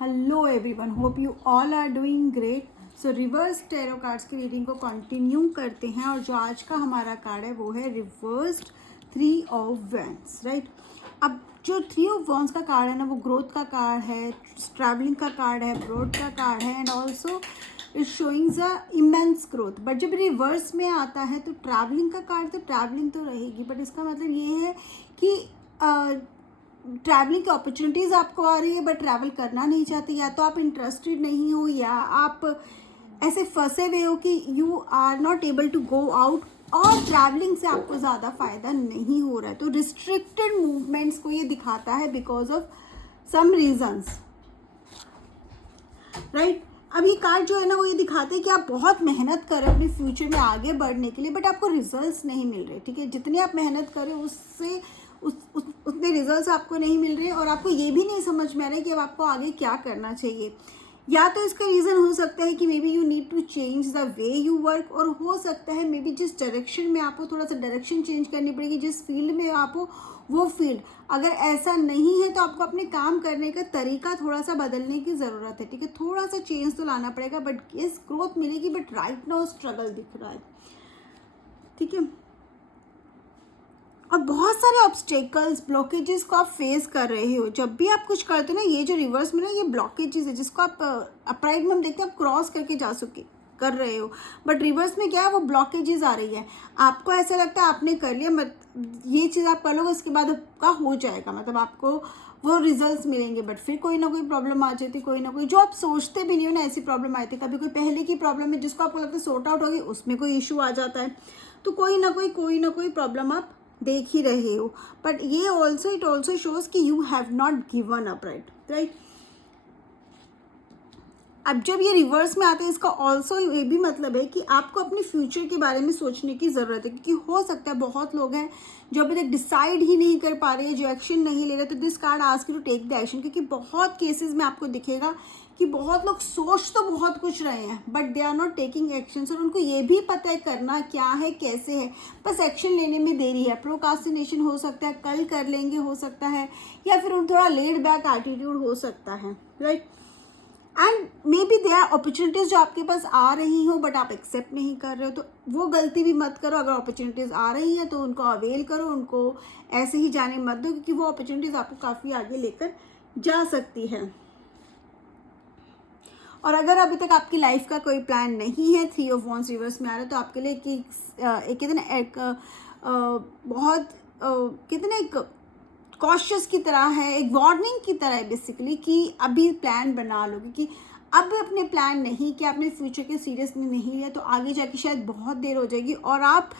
Hello everyone, hope you all are doing great. So reverse tarot cards की reading को continue करते हैं और जो आज का हमारा कार्ड है वो है रिवर्स्ड 3 ऑफ वैंड्स, राइट। अब जो 3 ऑफ वैंड्स का कार्ड है ना, वो ग्रोथ का कार्ड है, ट्रैवलिंग का कार्ड है, ब्रॉड का कार्ड है and also it showing the immense growth. But जब रिवर्स में आता है तो ट्रैवलिंग का कार्ड, तो ट्रैवलिंग तो रहेगी, बट इसका मतलब ये है कि ट्रैवलिंग की अपॉर्चुनिटीज़ आपको आ रही है बट ट्रैवल करना नहीं चाहते, या तो आप इंटरेस्टेड नहीं हो या आप ऐसे फंसे हुए हो कि you are not able to go out और ट्रैवलिंग से आपको ज़्यादा फ़ायदा नहीं हो रहा है। तो रिस्ट्रिक्टेड मूवमेंट्स को ये दिखाता है because of some reasons, right. अब ये कार्ड जो है ना वो ये दिखाते हैं कि आप बहुत मेहनत कर रहे हो अपने फ्यूचर में आगे बढ़ने के लिए, बट आपको रिजल्ट्स नहीं मिल रहे, ठीक है। जितने आप मेहनत कर रहे हो उससे उतने रिजल्ट्स आपको नहीं मिल रहे और आपको ये भी नहीं समझ में आ रहा है कि अब आपको आगे क्या करना चाहिए। या तो इसका रीज़न हो सकता है कि maybe you need to change the way you work, और हो सकता है मे बी जिस डायरेक्शन में आप हो थोड़ा सा डायरेक्शन चेंज करनी पड़ेगी, जिस फील्ड में आप हो वो फील्ड। अगर ऐसा नहीं है तो आपको अपने काम करने का तरीका थोड़ा सा बदलने की ज़रूरत है, ठीक है। थोड़ा सा चेंज तो लाना पड़ेगा, बट इस ग्रोथ मिलेगी, बट राइट नाउ स्ट्रगल दिख रहा है, ठीक है। और बहुत सारे ऑब्स्टेकल्स, ब्लॉकेजेस को आप फेस कर रहे हो। जब भी आप कुछ करते हो ना, ये जो रिवर्स में ना ये ब्लॉकेजेस है जिसको आप अपराइट में हम देखते हैं आप क्रॉस करके जा सके कर रहे हो, बट रिवर्स में क्या है, वो ब्लॉकेजेस आ रही है। आपको ऐसा लगता है आपने कर लिया, मत ये चीज़ आप कर लोगे उसके बाद आपका हो जाएगा, मतलब आपको वो रिजल्ट्स मिलेंगे, बट फिर कोई ना कोई प्रॉब्लम आ जाती, कोई ना कोई जो आप सोचते भी नहीं हो ना, ऐसी प्रॉब्लम आई थी। कभी कोई पहले की प्रॉब्लम है जिसको आपको लगता है सॉर्ट आउट होगी, उसमें कोई इशू आ जाता है। तो कोई ना कोई प्रॉब्लम आप देख ही रहे हो, बट ये ऑल्सो इट ऑल्सो शोज कि you have not given up, right. अब जब ये रिवर्स में आते हैं इसका ऑल्सो ये भी मतलब है कि आपको अपने फ्यूचर के बारे में सोचने की ज़रूरत है, क्योंकि हो सकता है बहुत लोग हैं जो अभी तक डिसाइड ही नहीं कर पा रहे हैं, जो एक्शन नहीं ले रहे। तो this card ask you to take the action, क्योंकि बहुत केसेस में आपको दिखेगा कि बहुत लोग सोच तो बहुत कुछ रहे हैं but they are not taking action, और उनको ये भी पता है करना क्या है, कैसे है, बस एक्शन लेने में देरी है। प्रोकास्टिनेशन हो सकता है, कल कर लेंगे हो सकता है, या फिर थोड़ा लेड बैक एटीट्यूड हो सकता है, right. And maybe they are opportunities जो आपके पास आ रही हो बट आप एक्सेप्ट नहीं कर रहे हो, तो वो गलती भी मत करो। अगर अपॉर्चुनिटीज़ आ रही हैं तो उनको अवेल करो, उनको ऐसे ही जाने मत दो, क्योंकि वो अपॉर्चुनिटीज़ आपको काफ़ी आगे लेकर जा सकती है। और अगर अभी तक आपकी लाइफ का कोई प्लान नहीं है, 3 ऑफ वैंड्स रिवर्स में आ रहा है, तो आपके लिए एक कितने एक बहुत कितने एक कॉशियस की तरह है, एक वार्निंग की तरह है बेसिकली, कि अभी प्लान बना लो, क्योंकि अब अपने प्लान नहीं किया, अपने फ्यूचर के सीरियसली नहीं लिया, तो आगे जाके शायद बहुत देर हो जाएगी और आप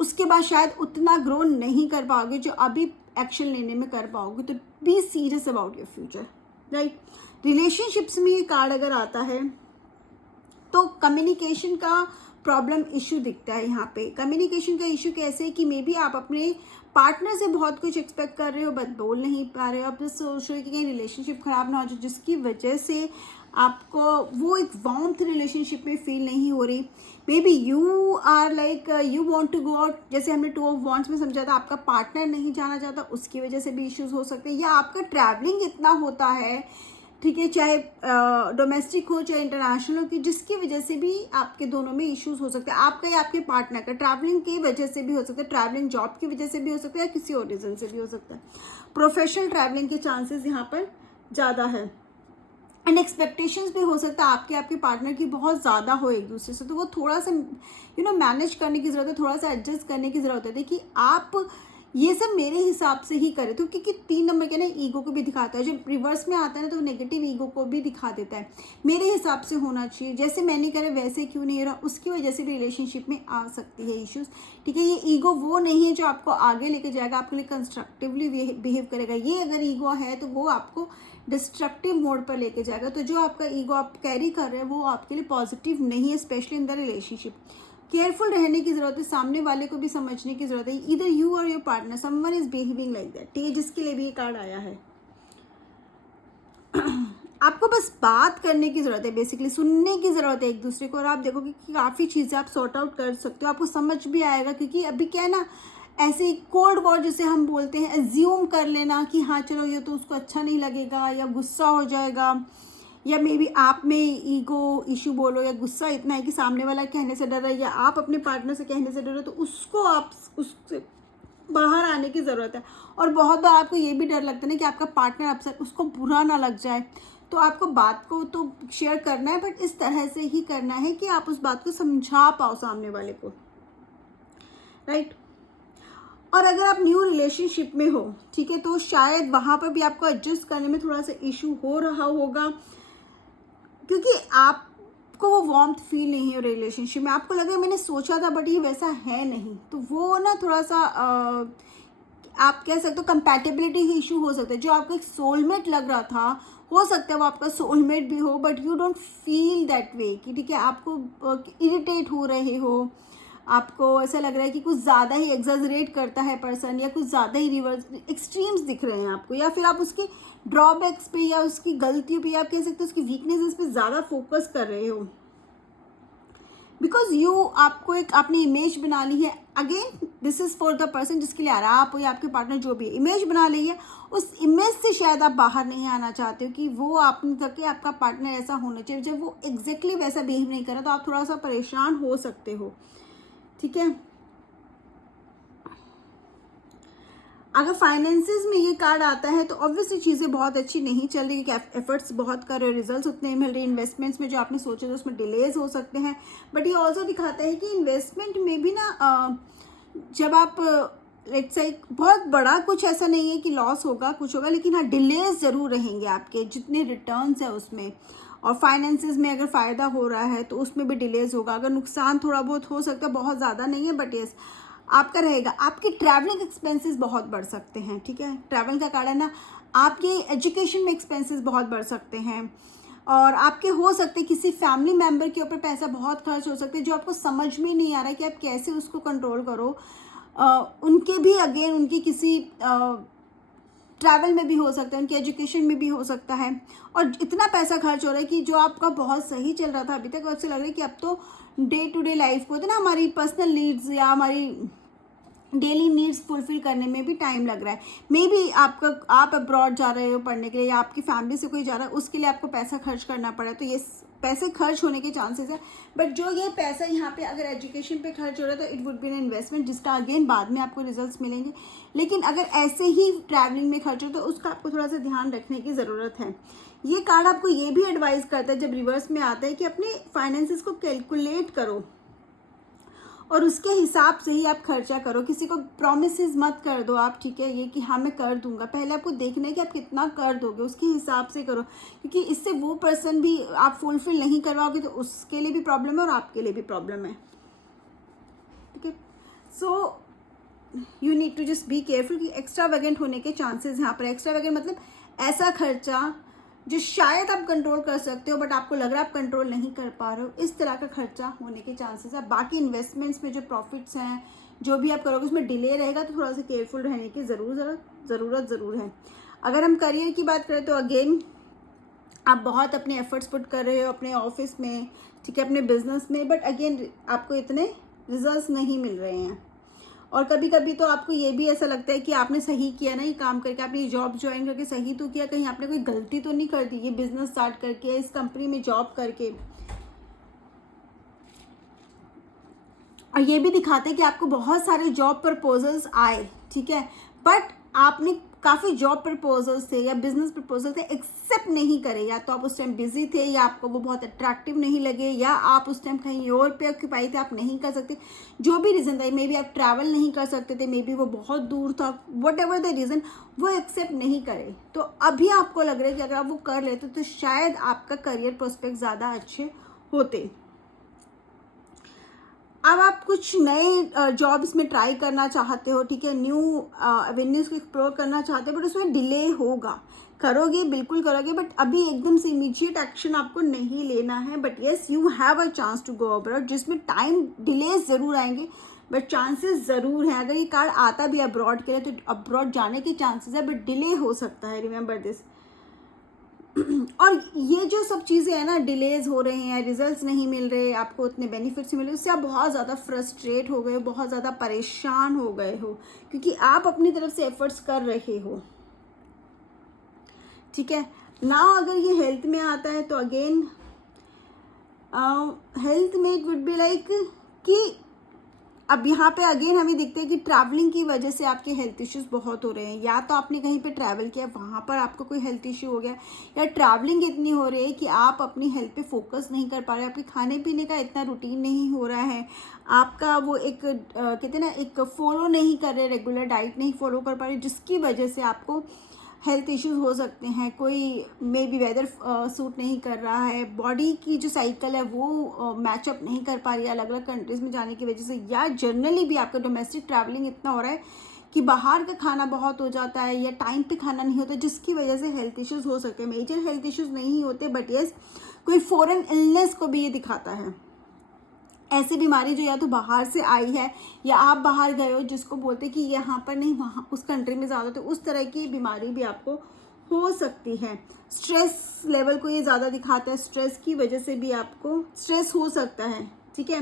उसके बाद शायद उतना ग्रो नहीं कर पाओगे जो अभी एक्शन लेने में कर पाओगे। तो be serious about your future, right. Relationships में ये कार्ड अगर आता है तो कम्युनिकेशन का प्रॉब्लम इशू दिखता है यहाँ पे। कम्युनिकेशन का इशू कैसे कि मे बी आप अपने पार्टनर से बहुत कुछ एक्सपेक्ट कर रहे हो बट बोल नहीं पा रहे हो, आप बस सोच रहे हो कि कहीं रिलेशनशिप ख़राब ना हो जाए, जिसकी वजह से आपको वो एक वार्मथ रिलेशनशिप में फील नहीं हो रही। Maybe you are like you want to go out, जैसे हमने 2 ऑफ वैंड्स में समझा था, आपका पार्टनर नहीं जाना चाहता, उसकी वजह से भी इश्यूज हो सकते हैं, या आपका ट्रैवलिंग इतना होता है, ठीक है, चाहे डोमेस्टिक हो चाहे इंटरनेशनल हो, कि जिसकी वजह से भी आपके दोनों में इश्यूज हो सकते हैं। आपका या आपके पार्टनर का ट्रैवलिंग की वजह से भी हो सकता है, ट्रैवलिंग जॉब की वजह से भी हो सकता है, या किसी और रीज़न से भी हो सकता है। प्रोफेशनल ट्रैवलिंग के चांसेस यहाँ पर ज़्यादा है। एंड एक्सपेक्टेशंस भी हो सकता है आपके पार्टनर की बहुत ज़्यादा हो एक दूसरे से, तो वो थोड़ा सा मैनेज करने की ज़रूरत है, थोड़ा सा एडजस्ट करने की ज़रूरत है। देखिए आप ये सब मेरे हिसाब से ही करें, तो क्योंकि 3 नंबर के ना ईगो को भी दिखाता है, जब रिवर्स में आता है ना तो नेगेटिव ईगो को भी दिखा देता है। मेरे हिसाब से होना चाहिए, जैसे मैंने करे वैसे क्यों नहीं रहा, उसकी वजह से भी रिलेशनशिप में आ सकती है इश्यूज़, ठीक है। ये ईगो वो नहीं है जो आपको आगे लेके जाएगा, आपके लिए कंस्ट्रक्टिवली बिहेव करेगा। ये अगर ईगो है तो वो आपको डिस्ट्रक्टिव मोड पर लेके जाएगा। तो जो आपका ईगो आप कैरी कर रहे हैं वो आपके लिए पॉजिटिव नहीं है, specially in the relationship. Careful रहने की ज़रूरत है, सामने वाले को भी समझने की ज़रूरत है। इधर यू और your partner someone is behaving like that, ठीक है, जिसके लिए भी ये कार्ड आया है। आपको बस बात करने की ज़रूरत है, बेसिकली सुनने की ज़रूरत है एक दूसरे को, और आप देखोगे कि काफ़ी चीज़ें आप सॉर्ट आउट कर सकते हो, आपको समझ भी आएगा। क्योंकि अभी क्या है ना, ऐसे ही कोल्ड वॉर जिसे हम बोलते हैं, एज्यूम कर लेना कि हाँ चलो ये तो उसको अच्छा नहीं लगेगा या गुस्सा हो जाएगा, या मे बी आप में ईगो इशू बोलो, या गुस्सा इतना है कि सामने वाला कहने से डर रहा है या आप अपने पार्टनर से कहने से डर रहे हो, तो उसको आप उससे बाहर आने की ज़रूरत है। और बहुत बार आपको ये भी डर लगता है ना कि आपका पार्टनर आपसे उसको बुरा ना लग जाए, तो आपको बात को तो शेयर करना है, बट इस तरह से ही करना है कि आप उस बात को समझा पाओ सामने वाले को, राइट। और अगर आप न्यू रिलेशनशिप में हो, ठीक है, तो शायद वहाँ पर भी आपको एडजस्ट करने में थोड़ा सा इशू हो रहा होगा, क्योंकि आपको वो वार्मथ फील नहीं है रिलेशनशिप में। आपको लग रहा है मैंने सोचा था बट ये वैसा है नहीं, तो वो ना थोड़ा सा आप कह सकते हो कंपैटिबिलिटी ही इशू हो सकता है। जो आपको एक सोलमेट लग रहा था, हो सकता है वो आपका सोलमेट भी हो, but you don't feel that way कि ठीक है, आपको इरिटेट हो रहे हो, आपको ऐसा लग रहा है कि कुछ ज़्यादा ही एग्जैजरेट करता है पर्सन, या कुछ ज़्यादा ही रिवर्स एक्सट्रीम्स दिख रहे हैं आपको, या फिर आप उसकी ड्रॉबैक्स पे या उसकी गलतियों पे, या आप कह सकते हो उसकी वीकनेसेस पे ज़्यादा फोकस कर रहे हो, बिकॉज यू आपको एक आपने इमेज बना ली है। Again this is for the person जिसके लिए आ रहा है, आप हो या आपके पार्टनर जो भी इमेज बना ली है, उस इमेज से शायद आप बाहर नहीं आना चाहते हो कि वो आपने तक कि आपका पार्टनर ऐसा होना चाहिए। जब वो एग्जैक्टली वैसा बिहेव नहीं कर रहा तो आप थोड़ा सा परेशान हो सकते हो, ठीक है। अगर फाइनेंसिस में ये कार्ड आता है तो ऑब्वियसली चीज़ें बहुत अच्छी नहीं चल रही, क्योंकि एफर्ट्स बहुत कर रहे हो, रिजल्ट्स उतने नहीं मिल रहे, इन्वेस्टमेंट्स में जो आपने सोचे थे उसमें डिलेज हो सकते हैं। बट ये ऑल्सो दिखाता है कि इन्वेस्टमेंट में भी ना जब आप लेट्स से बहुत बड़ा कुछ ऐसा नहीं है कि लॉस होगा, कुछ होगा, लेकिन हाँ डिलेज ज़रूर रहेंगे आपके जितने रिटर्न्स है उसमें। और फाइनेंसिस में अगर फ़ायदा हो रहा है तो उसमें भी डिलेज होगा। अगर नुकसान थोड़ा बहुत हो सकता है, बहुत ज़्यादा नहीं है, बट यस आपका रहेगा। आपके ट्रैवलिंग एक्सपेंसेस बहुत बढ़ सकते हैं, ठीक है, ट्रैवल का कारण ना आपके एजुकेशन में एक्सपेंसेस बहुत बढ़ सकते हैं, और आपके हो सकते किसी फैमिली मेम्बर के ऊपर पैसा बहुत खर्च हो सकते हैं जो आपको समझ में नहीं आ रहा है कि आप कैसे उसको कंट्रोल करो। उनके भी अगेन उनकी किसी ट्रैवल में भी हो सकता है, उनकी एजुकेशन में भी हो सकता है, और इतना पैसा खर्च हो रहा है कि जो आपका बहुत सही चल रहा था अभी तक, उससे लग रहा है कि अब तो डे टू डे लाइफ को, तो ना हमारी पर्सनल नीड्स या हमारी डेली नीड्स फुलफिल करने में भी टाइम लग रहा है। मे बी आप अब्रॉड जा रहे हो पढ़ने के लिए, या आपकी फैमिली से कोई जा रहा है, उसके लिए आपको पैसा खर्च करना पड़ा, तो ये पैसे खर्च होने के चांसेस है। बट जो ये पैसा यहाँ पे अगर एजुकेशन पे खर्च हो रहा है तो it would be an investment, जिसका अगेन बाद में आपको रिजल्ट्स मिलेंगे। लेकिन अगर ऐसे ही ट्रैवलिंग में खर्च हो तो उसका आपको थोड़ा सा ध्यान रखने की ज़रूरत है। ये कार्ड आपको ये भी एडवाइस करता है जब रिवर्स में आता है कि अपने फाइनेंसिस को कैलकुलेट करो और उसके हिसाब से ही आप खर्चा करो। किसी को प्रॉमिसेस मत कर दो आप, ठीक है, ये कि हाँ मैं कर दूंगा। पहले आपको देखना है कि आप कितना कर दोगे, उसके हिसाब से करो, क्योंकि इससे वो पर्सन भी आप फुलफिल नहीं करवाओगे तो उसके लिए भी प्रॉब्लम है और आपके लिए भी प्रॉब्लम है, ठीक है। So you need to just be careful कि एक्स्ट्रा वेगेंट होने के चांसेस यहाँ पर। एक्स्ट्रा वेगेंट मतलब ऐसा खर्चा जो शायद आप कंट्रोल कर सकते हो बट आपको लग रहा है आप कंट्रोल नहीं कर पा रहे हो, इस तरह का खर्चा होने के चांसेस है। बाकी इन्वेस्टमेंट्स में जो प्रॉफिट्स हैं जो भी आप करोगे उसमें डिले रहेगा, तो थोड़ा सा केयरफुल रहने की ज़रूरत ज़रूर है। अगर हम करियर की बात करें तो अगेन आप बहुत अपने एफर्ट्स पुट कर रहे हो अपने ऑफिस में, ठीक है, अपने बिजनेस में, बट अगेन आपको इतने रिजल्ट्स नहीं मिल रहे हैं। और कभी कभी तो आपको ये भी ऐसा लगता है कि आपने सही किया ना, ये काम करके, आपने ये जॉब ज्वाइन करके सही तो किया, कहीं आपने कोई गलती तो नहीं कर दी ये बिजनेस स्टार्ट करके, इस कंपनी में जॉब करके। और ये भी दिखाते हैं कि आपको बहुत सारे जॉब प्रपोजल्स आए, ठीक है, बट आपने काफ़ी जॉब प्रपोजल्स थे या बिजनेस प्रपोजल थे एक्सेप्ट नहीं करे, या तो आप उस टाइम बिजी थे, या आपको वो बहुत अट्रैक्टिव नहीं लगे, या आप उस टाइम कहीं और पे ऑक्यूपाई थे, आप नहीं कर सकते, जो भी रीज़न था, मे बी आप ट्रैवल नहीं कर सकते थे, मे बी वो बहुत दूर था, वट एवर द रीज़न, वो एक्सेप्ट नहीं करे। तो अभी आपको लग रहा है कि अगर आप वो कर लेते तो शायद आपका करियर प्रोस्पेक्ट ज़्यादा अच्छे होते। अब आप कुछ नए जॉब्स में ट्राई करना चाहते हो, ठीक है, न्यू एवेन्यूज़ को एक्सप्लोर करना चाहते हो, बट उसमें डिले होगा। करोगे, बिल्कुल करोगे, बट अभी एकदम से इमीडिएट एक्शन आपको नहीं लेना है। But yes you have a chance to go abroad, जिसमें टाइम डिलेज ज़रूर आएंगे बट चांसेस ज़रूर हैं। अगर ये कार्ड आता भी अब्रॉड के लिए तो अब्रॉड जाने के चांसेस है, बट डिले हो सकता है, रिमेंबर दिस। और ये जो सब चीज़ें हैं ना, डिलेज हो रहे हैं, रिजल्ट्स नहीं मिल रहे, आपको उतने बेनिफिट्स नहीं मिल रहे, उससे आप बहुत ज़्यादा फ्रस्ट्रेट हो गए हो, बहुत ज़्यादा परेशान हो गए हो, क्योंकि आप अपनी तरफ से एफर्ट्स कर रहे हो। ठीक है ना। अगर ये हेल्थ में आता है तो अगेन हेल्थ में इट वुड बी लाइक कि अब यहाँ पे अगेन हमें दिखते हैं कि ट्रैवलिंग की वजह से आपके हेल्थ इश्यूज बहुत हो रहे हैं। या तो आपने कहीं पे ट्रैवल किया, वहाँ पर आपको कोई हेल्थ इश्यू हो गया, या ट्रैवलिंग इतनी हो रही है कि आप अपनी हेल्थ पे फोकस नहीं कर पा रहे, आपके खाने पीने का इतना रूटीन नहीं हो रहा है, आपका वो एक कहते हैं ना, एक फॉलो नहीं कर रहे, रेगुलर डाइट नहीं फॉलो कर पा रहे, जिसकी वजह से आपको हेल्थ इश्यूज हो सकते हैं। कोई मे बी वेदर सूट नहीं कर रहा है, बॉडी की जो साइकिल है वो मैचअप नहीं कर पा रही है अलग अलग कंट्रीज़ में जाने की वजह से, या जनरली भी आपका डोमेस्टिक ट्रैवलिंग इतना हो रहा है कि बाहर का खाना बहुत हो जाता है, या टाइम पे खाना नहीं होता, जिसकी वजह से हेल्थ इश्यूज़ हो सकते हैं। मेजर हेल्थ इश्यूज़ नहीं होते, बट येस कोई फॉरेन इलनेस को भी ये दिखाता है। ऐसी बीमारी जो या तो बाहर से आई है, या आप बाहर गए हो, जिसको बोलते कि यहाँ पर नहीं वहाँ उस कंट्री में ज़्यादा, तो उस तरह की बीमारी भी आपको हो सकती है। स्ट्रेस लेवल को ये ज़्यादा दिखाता है, स्ट्रेस की वजह से भी आपको स्ट्रेस हो सकता है। ठीक है।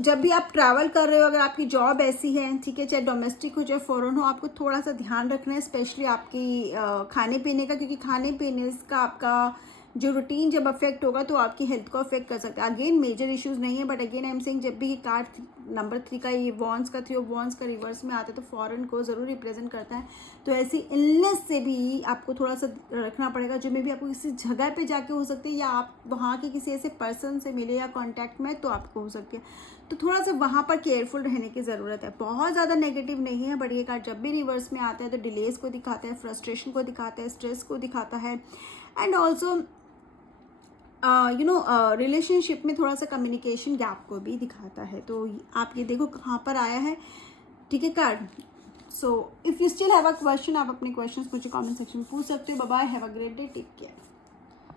जब भी आप ट्रैवल कर रहे हो, अगर आपकी जॉब ऐसी है, ठीक है, चाहे डोमेस्टिक हो चाहे फॉरेन हो, आपको थोड़ा सा ध्यान रखना है, स्पेशली आपकी खाने पीने का, क्योंकि खाने पीने का आपका जो रूटीन जब अफेक्ट होगा तो आपकी हेल्थ को अफेक्ट कर सकता है। अगेन मेजर इश्यूज नहीं है, but again I am saying जब भी ये कार्ड नंबर 3 का, ये वॉन्स का, 3 ऑफ वॉन्स का रिवर्स में आता है, तो फॉरेन को ज़रूर रिप्रेजेंट करता है। तो ऐसी इलनेस से भी आपको थोड़ा सा रखना पड़ेगा, जो में भी आपको किसी जगह पे जाके हो सकती है, या आप वहाँ के किसी ऐसे पर्सन से मिले या कॉन्टैक्ट में, तो आपको हो सकती है। तो थोड़ा सा वहाँ पर केयरफुल रहने की ज़रूरत है। बहुत ज़्यादा नेगेटिव नहीं है, बट ये कार्ड जब भी रिवर्स में आता है तो डिलेज को दिखाता है, फ्रस्ट्रेशन को दिखाता है, स्ट्रेस को दिखाता है, एंड ऑल्सो रिलेशनशिप में थोड़ा सा कम्युनिकेशन गैप को भी दिखाता है। तो आप ये देखो कहाँ पर आया है। ठीक है card. So if you still have a question, आप अपने क्वेश्चंस मुझे कमेंट सेक्शन में पूछ सकते हो। Bye bye, have a great day, take care.